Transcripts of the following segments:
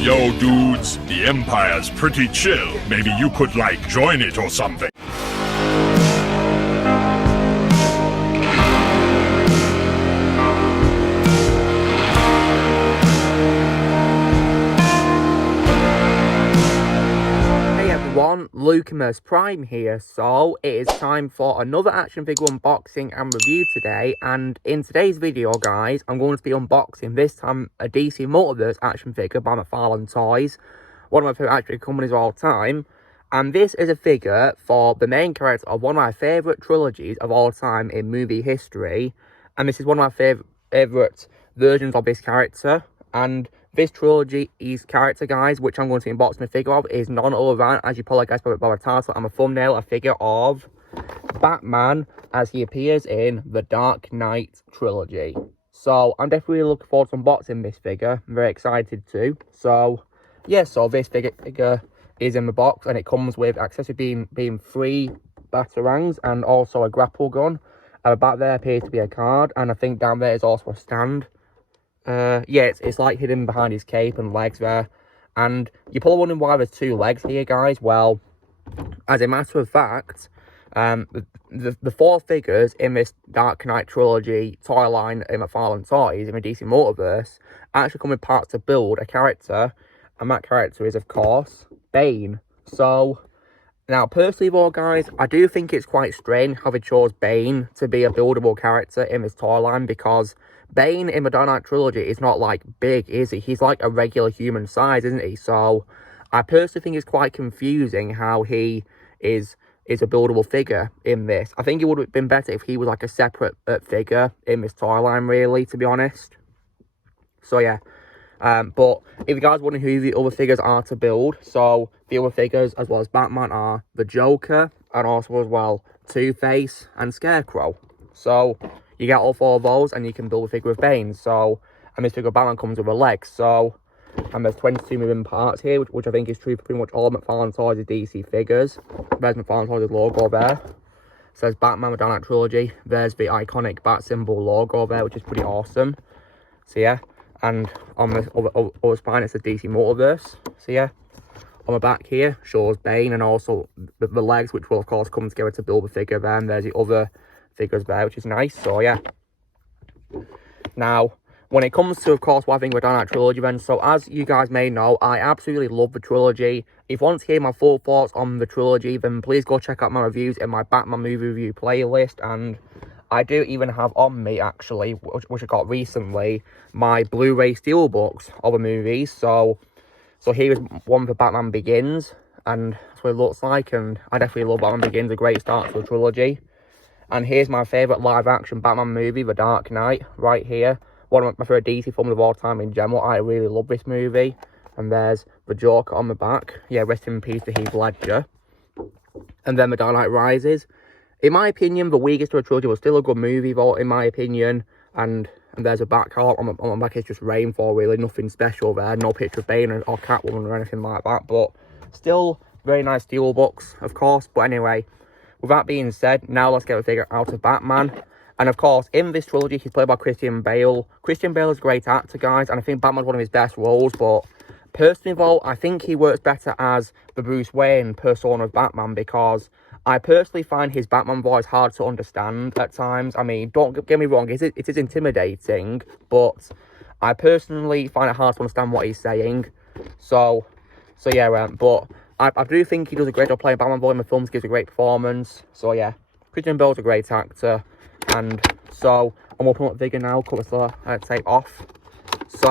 Yo, dudes, the Empire's pretty chill. Maybe you could, like, join it or something. Multiverse Prime here, so it is time for another action figure unboxing and review today. And in today's video, guys, I'm going to be unboxing this time a DC Multiverse action figure by McFarlane Toys, one of my favourite action figure companies of all time. And this is a figure for the main character of one of my favourite trilogies of all time in movie history, and this is one of my favourite versions of this character. And this trilogy's character, guys, which I'm going to unbox my figure of, is none other than, as you probably guessed by the title and my thumbnail, a figure of Batman as he appears in the Dark Knight trilogy. So I'm definitely looking forward to unboxing this figure. I'm very excited too. So yeah, so this figure is in the box, and it comes with accessory being 3 batarangs and also a grapple gun. Back there appears to be a card, and I think down there is also a stand. Yeah, it's like hidden behind his cape and legs there. And you're probably wondering why there's 2 legs here, guys. Well, as a matter of fact, the 4 figures in this Dark Knight trilogy toy line in McFarlane Toys in the DC Multiverse actually come with parts to build a character, and that character is, of course, Bane. So now, personally though, guys, I do think it's quite strange how they chose Bane to be a buildable character in this toy line, because Bane in the Dark Knight trilogy is not, like, big, is he? He's like a regular human size, isn't he? So I personally think it's quite confusing how he is a buildable figure in this. I think it would have been better if he was like a separate figure in this toy line, really, to be honest. So yeah. But if you guys wondering who the other figures are to build, so the other figures as well as Batman are the Joker, and also as well Two-Face and Scarecrow. So you get all 4 of those, and you can build a figure of Bane. So, and this figure of Batman comes with a leg. So, and there's 22 moving parts here, which I think is true for pretty much all McFarlane Toys' DC figures. There's McFarlane Toys' logo there. It says Batman with Dark Knight Trilogy. There's the iconic bat symbol logo there, which is pretty awesome. So yeah, and on the other spine it says DC Multiverse. So yeah, on the back here shows Bane, and also the legs, which will of course come together to build the figure there. And there's the other figures there, which is nice. So yeah, now when it comes to, of course, what I think of the Dark Knight trilogy, then, so as you guys may know, I absolutely love the trilogy. If you want to hear my full thoughts on the trilogy, then please go check out my reviews in my Batman movie review playlist. And I do even have on me, actually, which I got recently, my Blu-ray steelbooks of the movies. So here is one for Batman Begins, and that's what it looks like. And I definitely love Batman Begins, a great start to the trilogy. And here's my favourite live-action Batman movie, The Dark Knight, right here. One of my favourite DC films of all time in general. I really love this movie. And there's the Joker on the back. Yeah, rest in peace to Heath Ledger. And then The Dark Knight Rises. In my opinion, the weakest of the trilogy was still a good movie, though, in my opinion. And there's a back cover on the back. It's just rainfall, really. Nothing special there. No picture of Bane or Catwoman or anything like that. But still, very nice steelbooks, of course. But anyway, with that being said, now let's get the figure out of Batman. And of course, in this trilogy, he's played by Christian Bale. Christian Bale is a great actor, guys, and I think Batman's one of his best roles. But personally, though, I think he works better as the Bruce Wayne persona of Batman, because I personally find his Batman voice hard to understand at times. I mean, don't get me wrong, it is intimidating, but I personally find it hard to understand what he's saying. So yeah, but I do think he does a great job playing Batman voice in the films, gives a great performance. So yeah, Christian Bale's a great actor. And so I'm opening up the figure now, cover the tape off. So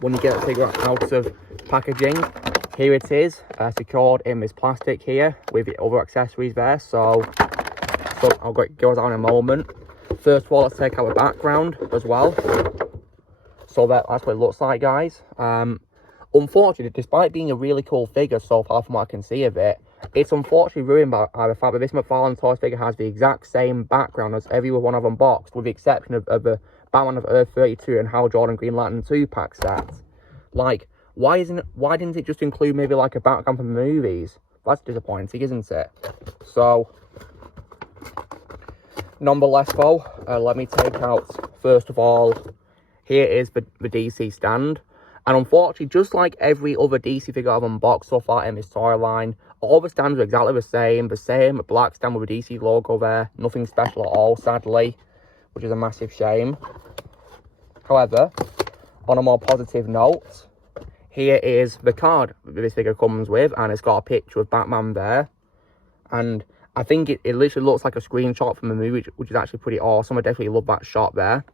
when you get the figure out of packaging, here it is, secured in this plastic here with the other accessories there. So I'll go down in a moment. First of all, let's take out the background as well. So that's what it looks like, guys. Unfortunately, despite being a really cool figure so far from what I can see of it, it's unfortunately ruined by the fact that this McFarlane Toys figure has the exact same background as every one I've unboxed, with the exception of the Batman of Earth 32 and Hal Jordan Green Lantern 2-pack set. Like, why didn't it just include maybe like a background from the movies? That's disappointing, isn't it? So, nonetheless though, let me take out, first of all, here is the DC stand. And unfortunately, just like every other DC figure I've unboxed so far in this toy line, all the stands are exactly the same black stand with a DC logo there. Nothing special at all, sadly, which is a massive shame. However, on a more positive note, here is the card this figure comes with, and it's got a picture of Batman there. And I think it literally looks like a screenshot from the movie, which is actually pretty awesome. I definitely love that shot there.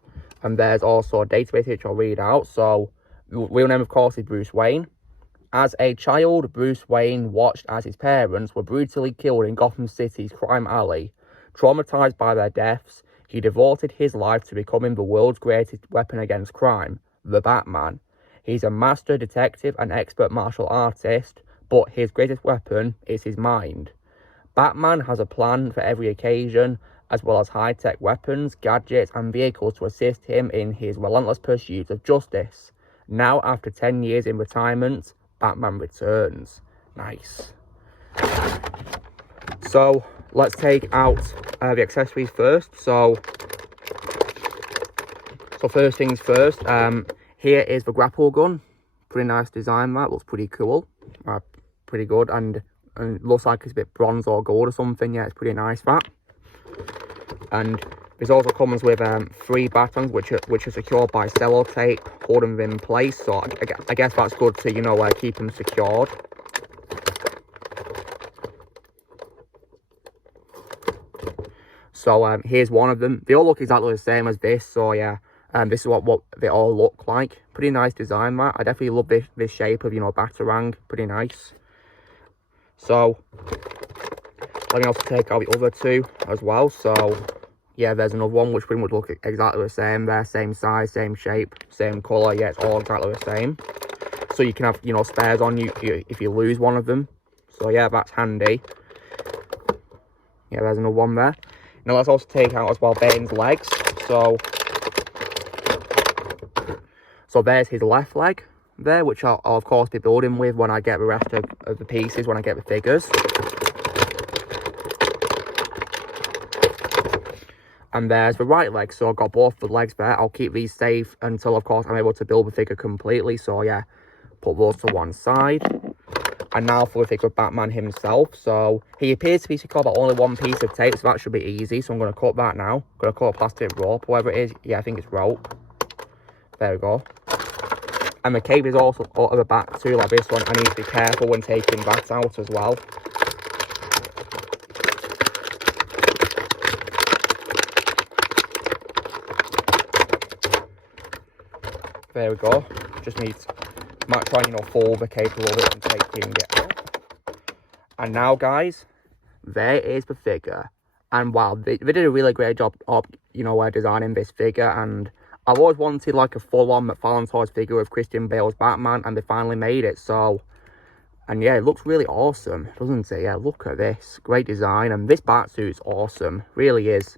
And there's also a database which I'll read out. So, real name, of course, is Bruce Wayne. As a child, Bruce Wayne watched as his parents were brutally killed in Gotham City's crime alley. Traumatized by their deaths, he devoted his life to becoming the world's greatest weapon against crime, the Batman. He's a master detective and expert martial artist, but his greatest weapon is his mind. Batman has a plan for every occasion, as well as high-tech weapons, gadgets, and vehicles to assist him in his relentless pursuit of justice. Now, after 10 years in retirement, Batman returns. Nice. So, let's take out the accessories first. So first things first, here is the grapple gun. Pretty nice design, that looks pretty cool. Pretty good, and looks like it's a bit bronze or gold or something. Yeah, it's pretty nice, that. And this also comes with 3 batons, which are secured by sellotape, holding them in place. So I guess that's good to, you know, keep them secured. So here's one of them. They all look exactly the same as this. So yeah, this is what they all look like. Pretty nice design, that. I definitely love this shape of, you know, Batarang. Pretty nice. So let me also take out the other 2 as well. So yeah, there's another one which pretty much look exactly the same. They're same size, same shape, same colour. Yeah, it's all exactly the same. So you can have, you know, spares on you if you lose one of them. So yeah, that's handy. Yeah, there's another one there. Now let's also take out as well Bane's legs. So there's his left leg there, which I'll of course be building with when I get the rest of the pieces, when I get the figures. And there's the right leg, so I've got both the legs there. I'll keep these safe until, of course, I'm able to build the figure completely. So yeah, put those to one side. And now for the figure of Batman himself. So he appears to be secured by only 1 piece of tape, so that should be easy. So I'm going to cut that now. I'm going to cut a plastic rope, whatever it is. Yeah, I think it's rope. There we go. And the cape is also out of the back too, like this one. I need to be careful when taking that out as well. There we go. Just might try and, you know, fold the cape a little bit and taking it out. And now, guys, there is the figure. And wow, they did a really great job of, you know, designing this figure. And I've always wanted like a full-on McFarlane Toys figure of Christian Bale's Batman, and they finally made it. So, and yeah, it looks really awesome, doesn't it? Yeah, look at this. Great design. And this Batsuit's awesome. Really is.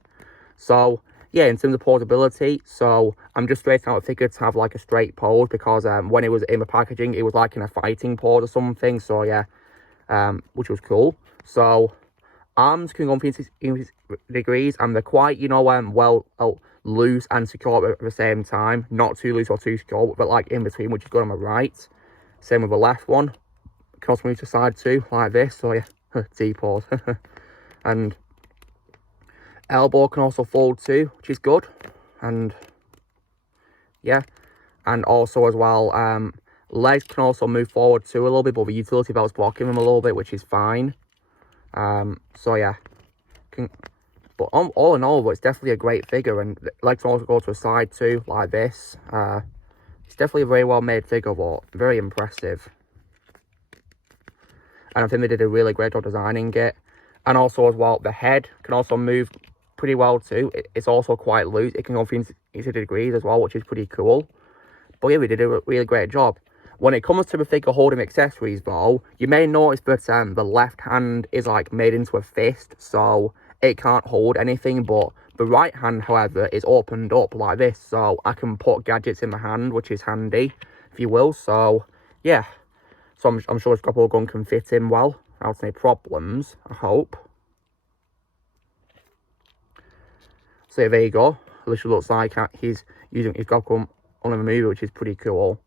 So yeah, in terms of portability, so I'm just straightening out the figure to have like a straight pose, because when it was in the packaging, it was like in a fighting pose or something. So yeah, which was cool. So arms can go in degrees, and they're quite, you know, well loose and secure at the same time. Not too loose or too secure, but like in between, which is good on the right. Same with the left one. Can also move to side too, like this. So yeah, T-pose. And elbow can also fold too, which is good. And yeah, and also as well, legs can also move forward too a little bit, but the utility belt's blocking them a little bit, which is fine. So yeah, but all in all, it's definitely a great figure, and legs can also go to a side too, like this. It's definitely a very well made figure, but very impressive. And I think they did a really great job designing it. And also as well, the head can also move pretty well too. It's also quite loose. It can go into degrees as well, which is pretty cool. But yeah, we did a really great job. When it comes to the figure holding accessories though, you may notice that the left hand is like made into a fist, so it can't hold anything. But the right hand, however, is opened up like this, so I can put gadgets in my hand, which is handy, if you will. So yeah, so I'm sure this grapple gun can fit in well without any problems, I hope. So there you go. Literally looks like he's using his grapple gun on the movie, which is pretty cool.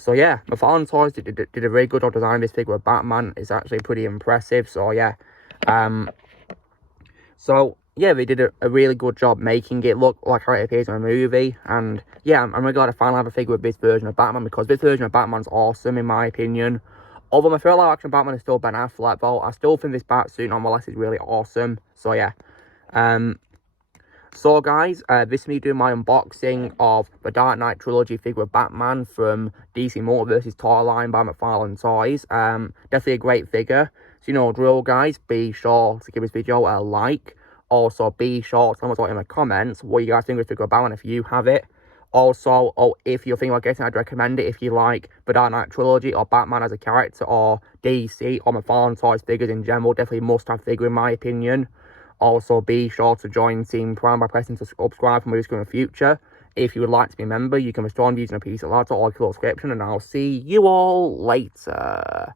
So yeah, McFarlane Toys did a really good job designing this figure of Batman. It's actually pretty impressive. So yeah, they did a really good job making it look like how it appears in a movie. And yeah, I'm really glad I finally have a figure with this version of Batman, because this version of Batman's awesome in my opinion. Although my favorite live action Batman is still Ben Affleck, though, I still think this Batsuit nonetheless is really awesome. So yeah, so guys, this is me doing my unboxing of the Dark Knight Trilogy figure of Batman from DC Multiverse's toy line by McFarlane Toys. Definitely a great figure. So you know, drill guys, be sure to give this video a like. Also, be sure to tell me in the comments what you guys think of this figure of Batman if you have it. Also, if you're thinking about getting it, I'd recommend it if you like the Dark Knight Trilogy or Batman as a character or DC or McFarlane Toys figures in general. Definitely must-have figure in my opinion. Also, be sure to join Team Prime by pressing subscribe for movies in the future. If you would like to be a member, you can respond using a piece of letter or a subscription, and I'll see you all later.